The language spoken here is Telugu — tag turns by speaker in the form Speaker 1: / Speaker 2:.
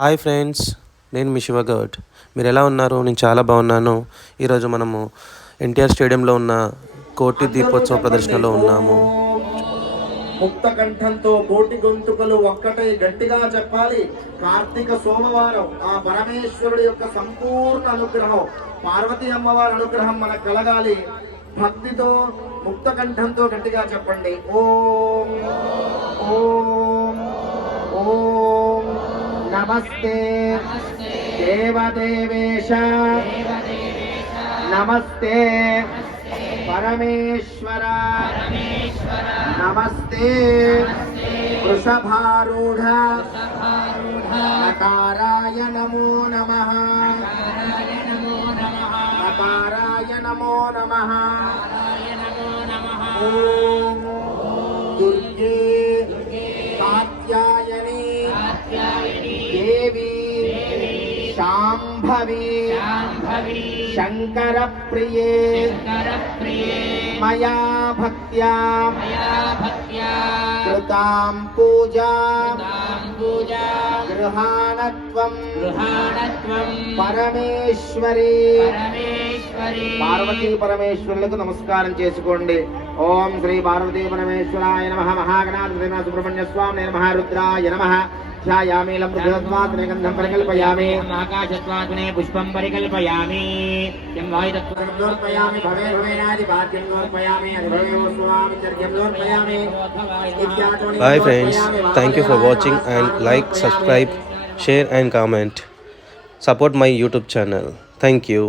Speaker 1: హాయ్ ఫ్రెండ్స్ నేను మీ శివగౌడ్ మీరు ఎలా ఉన్నారు? నేను చాలా బాగున్నాను. ఈరోజు మనము ఎన్టీఆర్ స్టేడియంలో ఉన్న కోటి దీపోత్సవ ప్రదర్శనలో ఉన్నాము.
Speaker 2: ముక్త కంఠంతో కోటి గొంతుకలు ఒక్కటై గట్టిగా చెప్పాలి. కార్తీక సోమవారం ఆ పరమేశ్వరుడి యొక్క సంపూర్ణ అనుగ్రహం పార్వతీ అమ్మవారి అనుగ్రహం మనకు కలగాలి. భక్తితో ముక్త కంఠంతో గట్టిగా చెప్పండి. ఓ ఓ. నమస్తే. దేవదేవేశ. నమస్తే. పరమేశ్వర. నమస్తే. వృషభారూఢ. నకారాయ నమో. నమ. నకారాయ నమో. నమ. ఓం దుర్గే శంకర ప్రియే మయా భక్త్యా కృతాం పూజా గృహాణత్వం పరమేశ్వరి పార్వతీ పరమేశ్వరులకు నమస్కారం చేసుకోండి. ఓం శ్రీ పార్వతీ పరమేశ్వరాయ నమ. మహాగణాధిపతి సుబ్రహ్మణ్య స్వామి నమ. రుద్రాయ నమ. ధ్యాయామీలం గంధం పరికల్పయామి.
Speaker 3: పుష్పం పరికల్పయామి. యం వాయుతత్వం
Speaker 2: సమర్పయామి. భవే భవేనాది భాగ్యం సమర్పయామి. అది భవే స్వామి చర్యం సమర్పయామి.
Speaker 1: Bye friends thank you for watching and like subscribe share and comment support my YouTube channel thank you